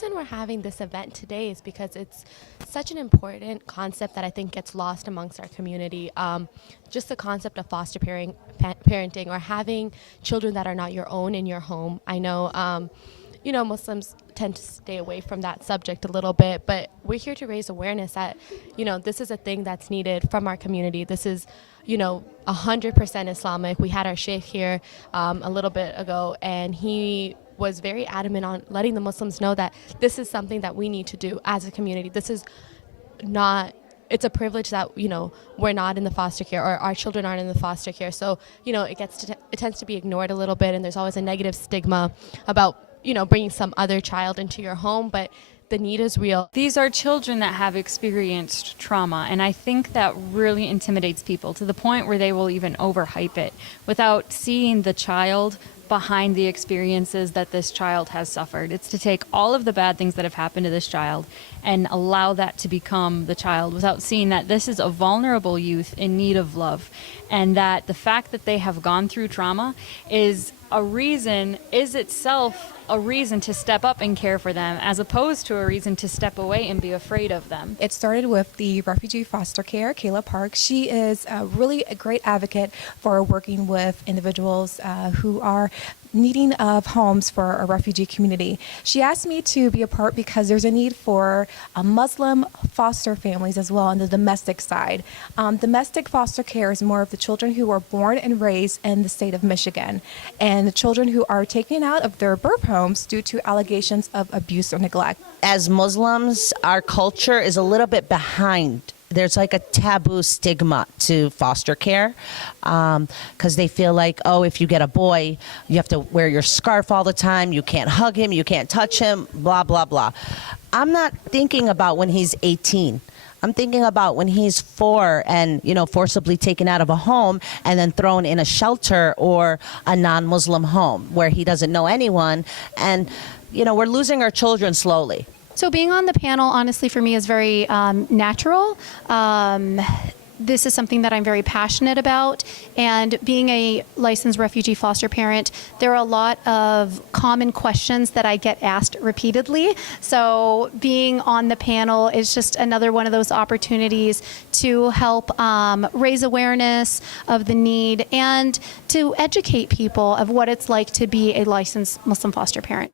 reason we're having this event today is because it's such an important concept that I think gets lost amongst our community. Just the concept of foster parenting or having children that are not your own in your home. I know, Muslims tend to stay away from that subject a little bit, but we're here to raise awareness that, this is a thing that's needed from our community. This is 100% Islamic. We had our sheikh here a little bit ago, and he was very adamant on letting the Muslims know that this is something that we need to do as a community. This is not, it's a privilege that, we're not in the foster care, or our children aren't in the foster care. So, it tends to be ignored a little bit, and there's always a negative stigma about, bringing some other child into your home, but the need is real. These are children that have experienced trauma, and I think that really intimidates people to the point where they will even overhype it without seeing the child behind the experiences that this child has suffered. It's to take all of the bad things that have happened to this child and allow that to become the child without seeing that this is a vulnerable youth in need of love, and that the fact that they have gone through trauma is itself a reason to step up and care for them, as opposed to a reason to step away and be afraid of them. It started with the refugee foster care, Kayla Park. She is really a great advocate for working with individuals who are needing of homes for a refugee community. She asked me to be a part because there's a need for Muslim foster families as well on the domestic side. Domestic foster care is more of the children who are born and raised in the state of Michigan, and the children who are taken out of their birth homes due to allegations of abuse or neglect. As Muslims, our culture is a little bit behind. There's like a taboo stigma to foster care because they feel like, oh, if you get a boy, you have to wear your scarf all the time. You can't hug him. You can't touch him, blah, blah, blah. I'm not thinking about when he's 18. I'm thinking about when he's 4 and, forcibly taken out of a home and then thrown in a shelter or a non-Muslim home where he doesn't know anyone. And, we're losing our children slowly. So being on the panel, honestly, for me is very natural. This is something that I'm very passionate about. And being a licensed refugee foster parent, there are a lot of common questions that I get asked repeatedly. So being on the panel is just another one of those opportunities to help raise awareness of the need and to educate people of what it's like to be a licensed Muslim foster parent.